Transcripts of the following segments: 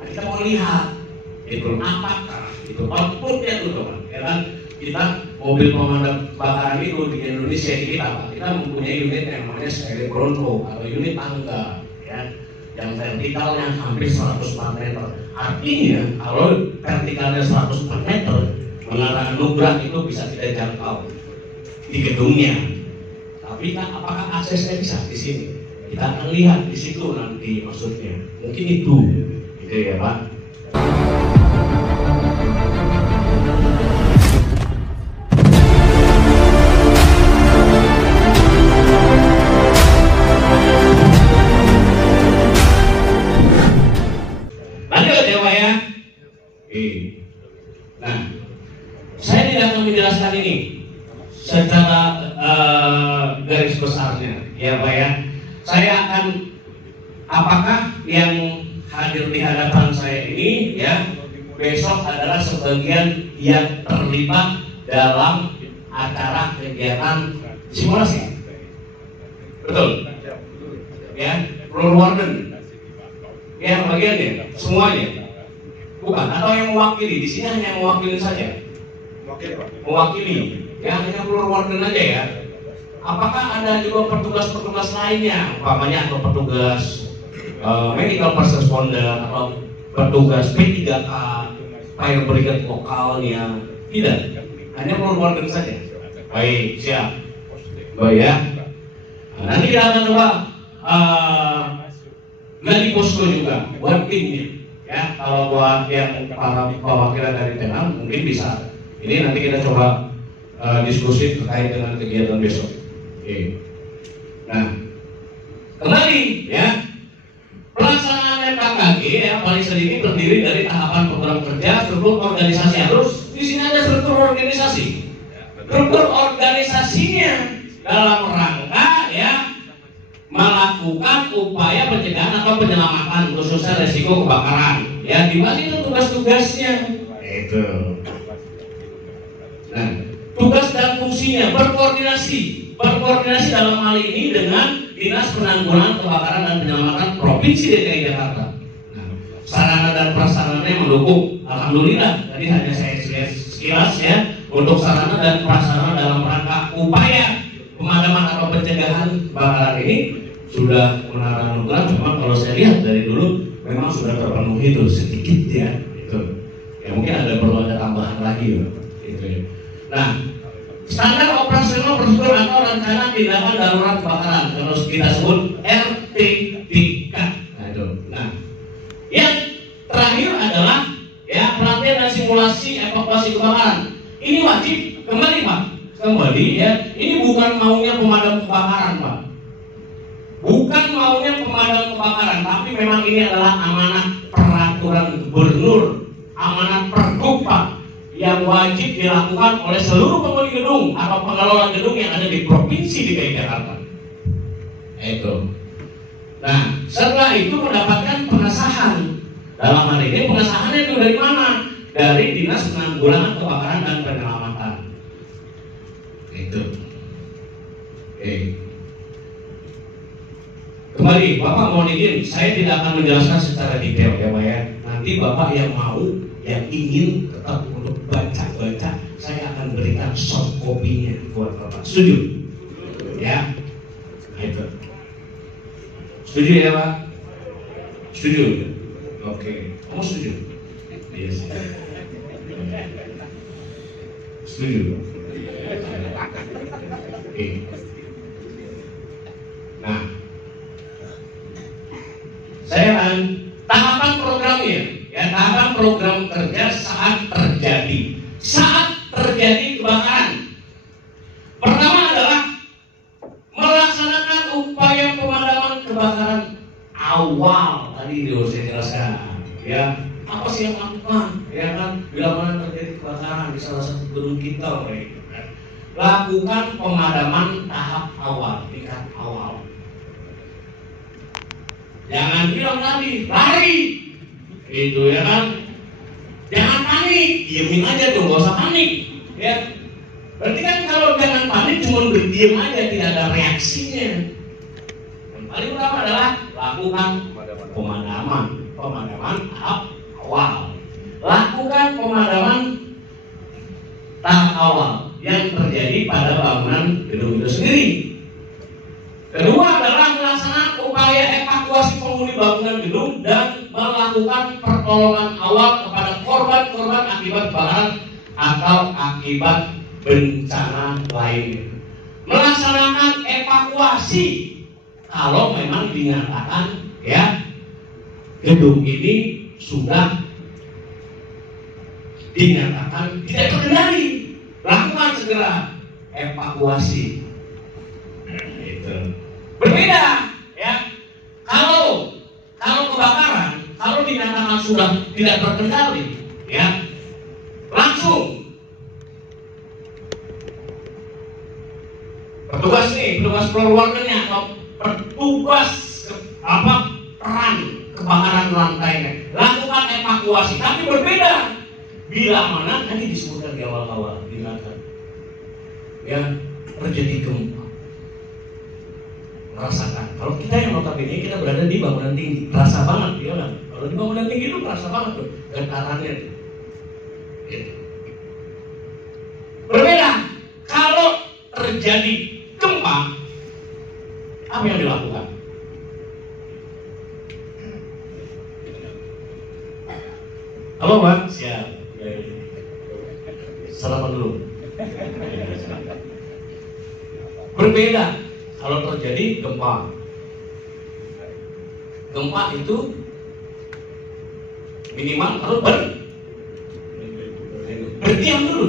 Nah, kita mau lihat itu apakah itu outputnya itu teman, ya kan? Kita mobil pemadam kebakaran itu di Indonesia kita mempunyai unit yang namanya Skyline Bronco atau unit tangga, ya, yang vertikalnya hampir 104 meter. Artinya kalau vertikalnya 104 meter, Menara Anugrah itu bisa kita jangkau di gedungnya. Tapi kan apakah aksesnya bisa di sini? Kita akan lihat di situ nanti maksudnya. Mungkin itu, gitu ya Pak. Lanjut ya Pak ya. Nah, saya tidak akan menjelaskan ini secara garis besarnya, ya Pak ya. Saya akan, apakah yang hadir di hadapan saya ini, ya, besok adalah sebagian yang terlibat dalam acara kegiatan simulasi, betul? Ya, role warden, ya bagiannya, semuanya, bukan? Atau yang mewakili? Di sini hanya mewakili saja, mewakili. Ya hanya role warden aja ya. Apakah ada juga petugas-petugas lainnya, umpamanya atau petugas medical first responder atau petugas P3K, fire brigade lokalnya? Tidak, hanya role warden saja. Baik, siap. Baik ya. Nah, nanti kita akan coba dari posko juga buat timnya. Ya, kalau buat yang para perwakilan dari Tenang mungkin bisa. Ini nanti kita coba diskusi terkait dengan kegiatan besok. Oke. Nah, kembali ya, pelaksanaan MKKG yang paling sedikit terdiri dari tahapan program kerja, struktur organisasi. Harus di sini ada struktur organisasi. Struktur organisasinya dalam rangka ya melakukan upaya pencegahan atau penyelamatan khususnya resiko kebakaran. Ya, di mana itu tugas-tugasnya? Itu. Nah, tugas dan fungsinya berkoordinasi dalam hal ini dengan Dinas Penanggulangan Kebakaran dan Penyelamatan Provinsi DKI Jakarta. Nah, sarana dan prasarananya mendukung. Alhamdulillah, tadi hanya saya sekilas ya untuk sarana dan prasarana dalam rangka upaya pemadaman atau pencegahan kebakaran ini sudah Menara Anugrah. Memang kalau saya lihat dari dulu memang sudah terpenuhi itu sedikit ya. Itu. Ya mungkin perlu ada tambahan lagi ya. Gitu ya. Nah, standar operasional prosedur atau rencana tindakan darurat kebakaran terus kita sebut RTPK. Nah, itu. Nah, yang terakhir adalah ya pelatihan dan simulasi evakuasi kebakaran. Ini wajib kembali Pak, kembali ya. Ini bukan maunya pemadam kebakaran Pak, bukan maunya pemadam kebakaran, tapi memang ini adalah amanat peraturan gubernur, amanat pergub Pak, yang wajib dilakukan oleh seluruh penghuni gedung atau pengelola gedung yang ada di Provinsi DKI Jakarta. Itu. Nah, setelah itu mendapatkan pengesahan. Dalam hal ini pengesahannya itu dari mana? Dari Dinas Penanggulangan Kebakaran dan Penyelamatan. Itu. Oke. Kembali, Bapak mohon izin, saya tidak akan menjelaskan secara detail ya Pak ya. Nanti Bapak yang mau, yang ingin tetap untuk baca-baca, saya akan berikan soft copy-nya buat Bapak. Setuju? Ya. Gitu. Setuju ya Pak? Setuju? Oke. Kamu setuju? Iya sih. Setuju? Oke. Nah, saya akan tahapan programnya. Ya, tahapan program kerja saat terjadi kebakaran. Pertama adalah melaksanakan upaya pemadaman kebakaran awal. Tadi saya jelaskan, ya apa sih yang lakukan, ya kan, bila mana terjadi kebakaran di salah satu gedung kita, kan? Lakukan pemadaman tahap awal, tingkat awal. Jangan bilang tadi lari. Itu ya kan, jangan panik, diemin aja tuh, gak usah panik ya. Berarti kan kalau jangan panik cuma berdiem aja, tidak ada reaksinya. Yang paling utama adalah lakukan pemadaman tahap pada bangunan gedung itu sendiri. Kedua adalah melaksanakan upaya evakuasi penghuni bangunan gedung dan melakukan pertolongan awal kepada korban-korban akibat kebakaran atau akibat bencana lain. Melaksanakan evakuasi kalau memang dinyatakan ya gedung ini sudah dinyatakan tidak terkendali, lakukan segera evakuasi. Itu berbeda ya. Kalau kebakaran, kalau dinyatakan sudah tidak terkendali, ya langsung petugas keluarganya atau petugas peran kebakaran lantainya lakukan evakuasi. Tapi berbeda bila mana tadi disebutkan di awal-awal dinyatakan ya terjadi gempa. Merasakan. Kalau kita yang notabene kita berada di bangunan tinggi, terasa banget ya kan? Kalau di bangunan tinggi itu terasa banget tuh getarannya. Gitu. Berbeda kalau terjadi gempa, apa yang dilakukan? Halo Pak, siap. Sarapan dulu. Berbeda kalau terjadi gempa. Gempa itu minimal harus berdiam dulu.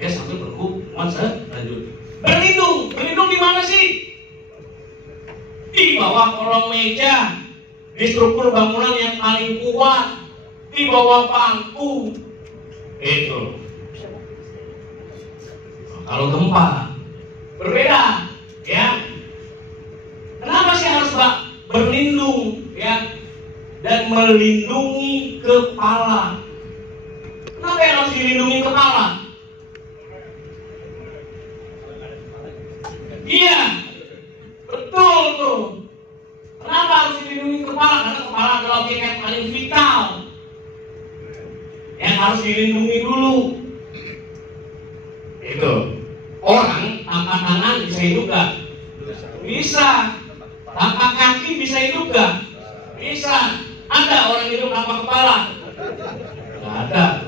Ya sambil berhubungan lanjut. Berlindung di mana sih? Di bawah kolong meja, di struktur bangunan yang paling kuat, di bawah bangku. Itu. Kalau gempa berbeda, ya. Kenapa sih harus berlindung, ya, dan melindungi kepala? Kenapa yang harus dilindungi kepala? Iya, betul tuh. Kenapa harus dilindungi kepala? Karena kepala adalah objek yang paling vital, yang harus dilindungi dulu. Itu. Orang tanpa tangan bisa hidup gak? Bisa. Tanpa kaki bisa hidup gak? Bisa. Ada orang hidup tanpa kepala? Gak ada.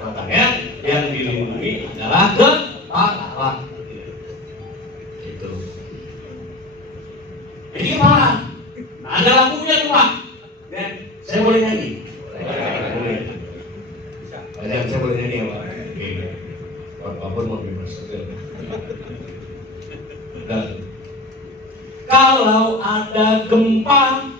Makanya yang dilindungi adalah kepala. Itu. Jadi kepala. Nah, ada lampunya tuh Pak. Dan saya boleh nyanyi? Boleh. Saya boleh nyanyi ya Pak? Apapun mau bebas. Dan kalau ada gempa,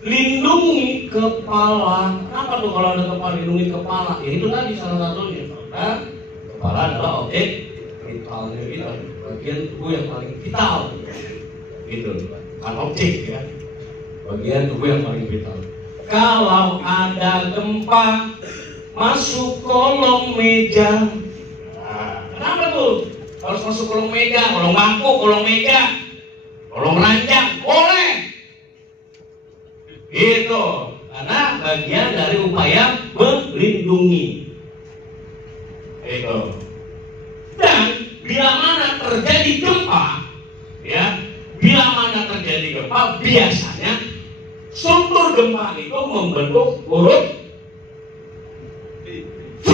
lindungi kepala. Kenapa tuh kalau ada gempa lindungi kepala? Ya itu tadi salah satunya. Karena kepala adalah objek vitalnya kita, bagian tubuh yang paling vital. Gitu, bukan objek ya. Bagian tubuh yang paling vital. Kalau ada gempa, masuk kolong meja. Kenapa tuh? Harus masuk kolong meja, kolong bangku, kolong meja, kolong ranjang, boleh. Gitu. Karena bagian dari upaya melindungi. Itu. Dan bila mana terjadi gempa, ya, bila mana terjadi gempa, biasanya struktur gempa itu membentuk huruf V.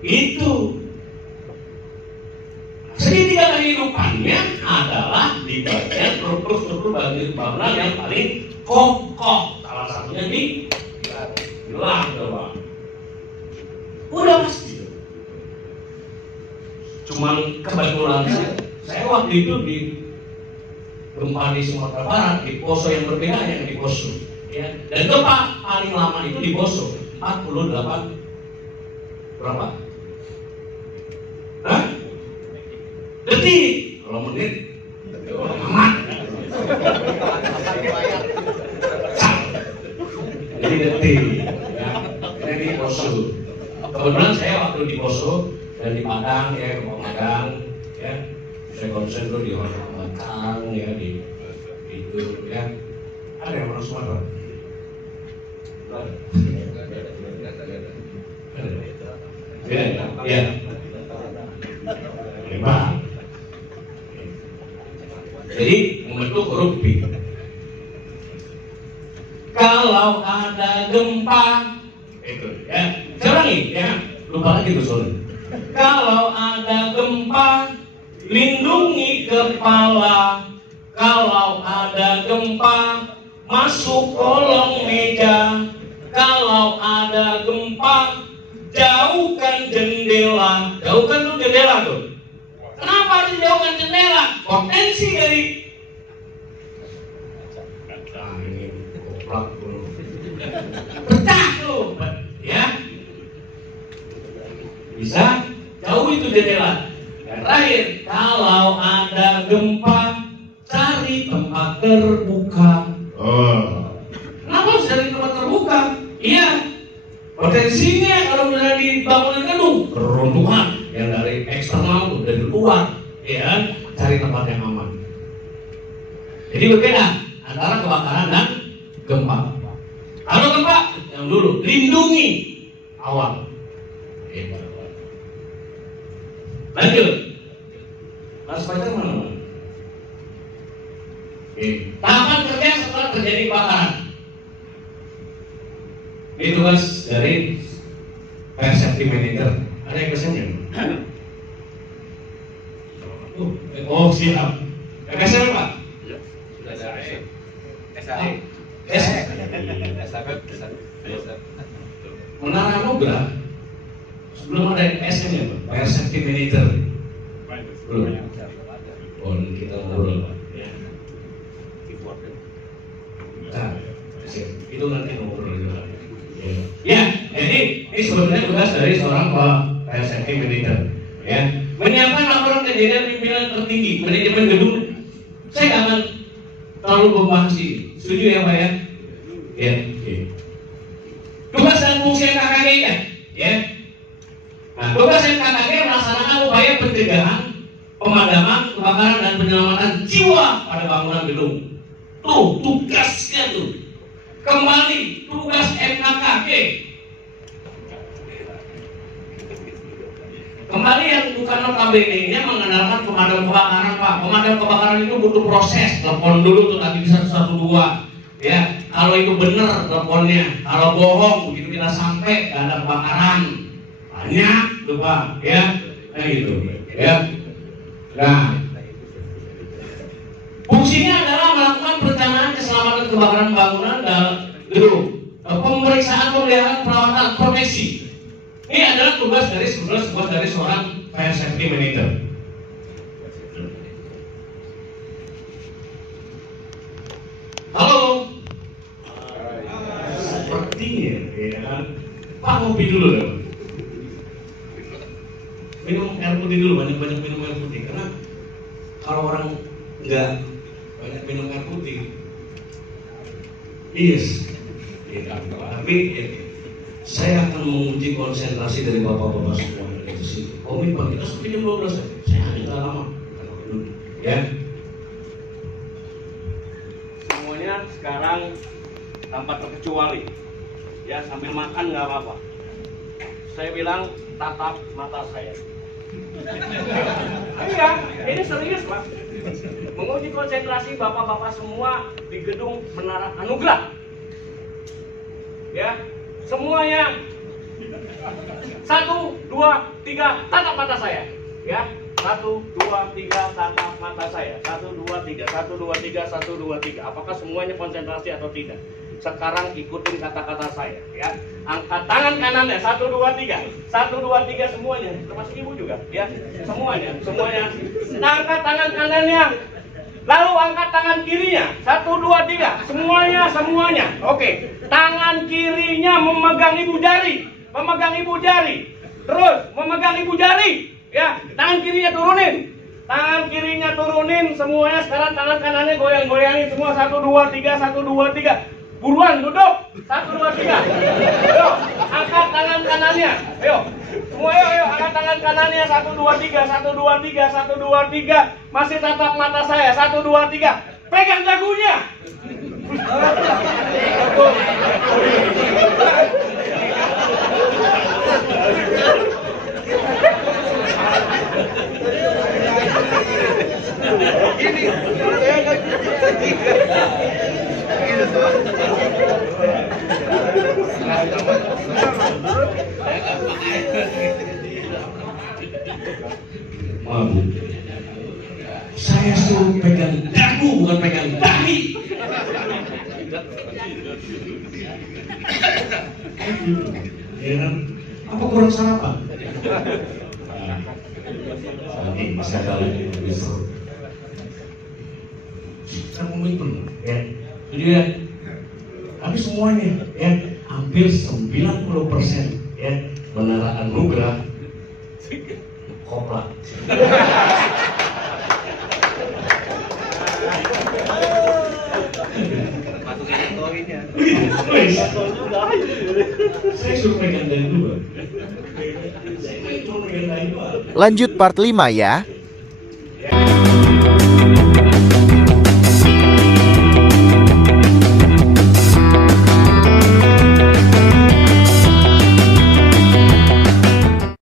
Itu segitiga kehidupannya adalah di bagian struktur bagian bangunan yang paling kokoh. Salah satunya di gelang doang. Udah pasti. Cuman kebetulan saya waktu itu di gempa di Sumatera Barat di Poso yang berbeda yang di Poso. Ya. Dan gempa paling lama itu di Poso 48 berapa? Hah? Detik. Kalau menit aman. Jadi detik ya. Ini di Poso. Kebetulan saya waktu di Poso dan di Padang ya, ke Padang ya. Saya konsen dulu di Padang ya, di itu ya. Ada yang orang Sumatera? Ya, Jadi membentuk huruf B. Kalau ada gempa, itu ya. Saya ulangi ya, lupa lagi tuh soalnya. Kalau ada gempa, lindungi kepala. Kalau ada gempa, masuk kolong meja. Kalau ada gempa, jauhkan jendela. Jauhkan tuh jendela tuh. Kenapa harus jauhkan jendela? Potensi dari pecah tuh, ya. Bisa jauh itu jendela. Dan terakhir, kalau ada gempa, cari tempat terbuka. Kenapa harus cari tempat terbuka? Iya, potensinya kalau misalnya dibangunin gedung, keruntuhan yang dari eksternal tuh, dari luar, ya, cari tempat yang aman. Jadi berbeda antara kebakaran dan gempa. Kalau gempa, yang dulu lindungi awal. Lanjut, Mas Fajar mana? Tahapan kerja setelah terjadi kebakaran. Ini tugas dari Fire Safety Manager. Ada yang kesennya? Oh siap. KSM Pak? Sudah ada. Menara Nugra sebelum ada SM ya Pak, Fire Safety Manager belum. Oh kita ngobrol Pak. Nah, itu nanti ngobrol juga. Ya, jadi ini sebenarnya tugas dari seorang Fire Safety Manager. Ya, menyiapkan laporan kejadian pimpinan tertinggi manajemen gedung. Saya nggak akan terlalu membahas ini. Setuju ya Pak ya? Ya. Tugas dan fungsi KKG-nya, ya. Nah, tugas KKG melaksanakan upaya pencegahan, pemadaman, kebakaran dan penyelamatan jiwa pada bangunan gedung. Tuh tugasnya tuh. Kembali tugas MKKG. Kembali yang bukan notabene-nya mengandalkan pemadam kebakaran Pak. Pemadam kebakaran itu butuh proses. Telepon dulu tuh tadi bisa 112. Ya, kalau itu benar teleponnya. Kalau bohong begitu kita sampai gak ada kebakaran. Banyak tuh Pak, ya. Nah gitu. Ya. Nah, fungsinya adalah melakukan perencanaan keselamatan kebakaran bangunan dan gedung, pemeriksaan, pemeliharaan, perawatan, profesi. Ini adalah tugas dari seorang Fire Safety Manager. Halo. Sepertinya, ya. Pak ngopi dulu ya. Minum air putih dulu, banyak minum air putih. Karena kalau orang nggak banyak minum air putih, yes. Tapi saya akan menguji konsentrasi dari bapak-bapak semua itu sih. Komitmen kita seperti jam 12 saya tidak lama. Ya. Semuanya sekarang tanpa terkecuali, ya sambil makan nggak apa-apa. Saya bilang tatap mata saya. Iya, ini serius Pak. Menguji konsentrasi bapak-bapak semua di gedung Menara Anugrah. Ya, semuanya 1, 2, 3 tatap mata saya. Ya, 1, 2, 3 tatap mata saya. 1, 2, 3, 1, 2, 3, 1, 2, 3. Apakah semuanya konsentrasi atau tidak? Sekarang ikutin kata-kata saya, ya. Angkat tangan kanannya, 1, 2, 3. 1, 2, 3 semuanya, termasuk ibu juga, ya. Semuanya. Angkat tangan kanannya. Lalu angkat tangan kirinya, 1, 2, 3. Semuanya. Oke. Tangan kirinya memegang ibu jari. Terus memegang ibu jari, ya. Tangan kirinya turunin. Semuanya sekarang tangan kanannya goyang-goyangin semua. 1, 2, 3, 1, 2, 3. Buruan duduk. 1, 2, 3. Ayo, angkat tangan kanannya. Ayo. Semua ayo angkat tangan kanannya. 1, 2, 3, 1, 2, 3, 1, 2, 3. Masih tatap mata saya. 1, 2, 3. Pegang dagunya. Gini. Maaf, saya suruh pegang dagu bukan pegang dahi. Ya kan? Apa kurang sarapan? Nanti masih ada lagi besok. Kita ngomongin benar, ya. Jadi ya, tapi semuanya, ya, hampir 90% ya menara anugerah kopla. Saya suruh pegang dari dua. Lanjut part 5 ya.